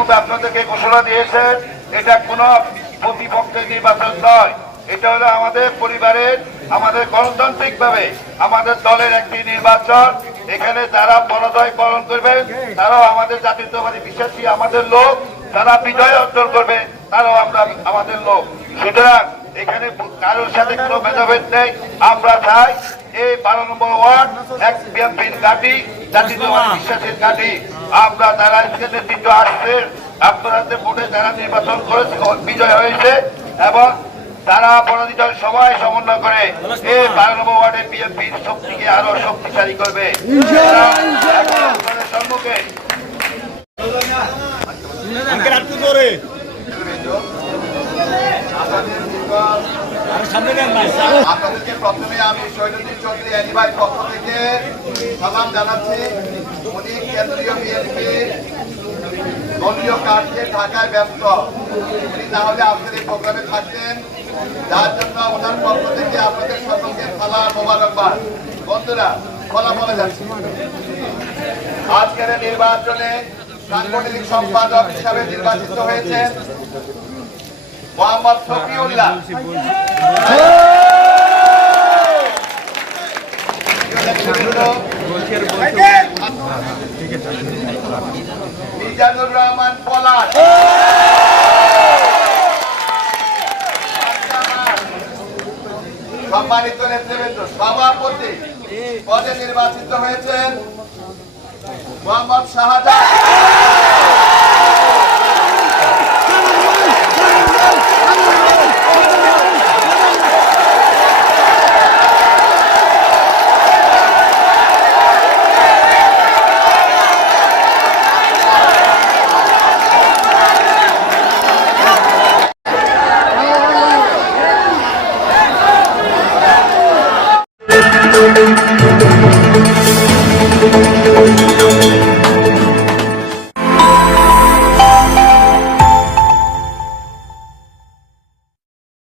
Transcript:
ইতিপূর্বে আপনাদেরকে ঘোষণা দিয়েছেন, এটা কোনো প্রতিপক্ষের নির্বাচন নয়। এটা হলো আমাদের পরিবারের, আমাদের গণতান্ত্রিক ভাবে আমাদের দলের একটি নির্বাচন। এখানে যারা পরাজয় পালন করবেন, তারাও আমাদের জাতীয়তাবাদী বিশ্বাসী, আমাদের লোক। যারা বিজয় অর্জন করবে, তারাও আমরা, আমাদের লোক। সুতরাং এখানে কারোর সাথে কোনো ভেদাভেদ নেই। আমরা চাই এই বারো নম্বর ওয়ার্ড, এক বিএনপির ঘাঁটি জাতীয়তাবাদী বিশ্বাসের ঘাঁটি আমরা যারা নেতৃত্ব আসছে আপনারা যে ভোটে যারা নির্বাচন করেছে বিজয় হয়েছে এবং তারা পরাজিত সবাই সমন্বয় করে এই বারো নম্বর ওয়ার্ডে বিএনপির শক্তিকে আরও শক্তিশালী করবে। আপনাদের সম্মুখে। আপনাদেরকে প্রথমে আমি শহীদুদ্দিন চৌধুরী অ্যানিভাই পক্ষ থেকে সালাম জানাচ্ছি। উনি কেন্দ্রীয় বিএনপি দলীয় কার্যে ঢাকায় ব্যস্ত। উনি না হলে আজকের এই প্রোগ্রামে থাকতেন যার জন্য ওনার পক্ষ থেকে আপনাদের সকলকে সালাম মোবারকবাদ। বন্ধুরা, ফলাফলে যাচ্ছি। আজকের নির্বাচনে সাংগঠনিক সম্পাদক হিসাবে নির্বাচিত হয়েছেন মোহাম্মদ শফিউল্লাহ। মিজানুর রহমান পলাশ। সম্মানিত নেতৃবৃন্দ সভাপতি পদে নির্বাচিত হয়েছেন মোহাম্মদ শাহজাহান।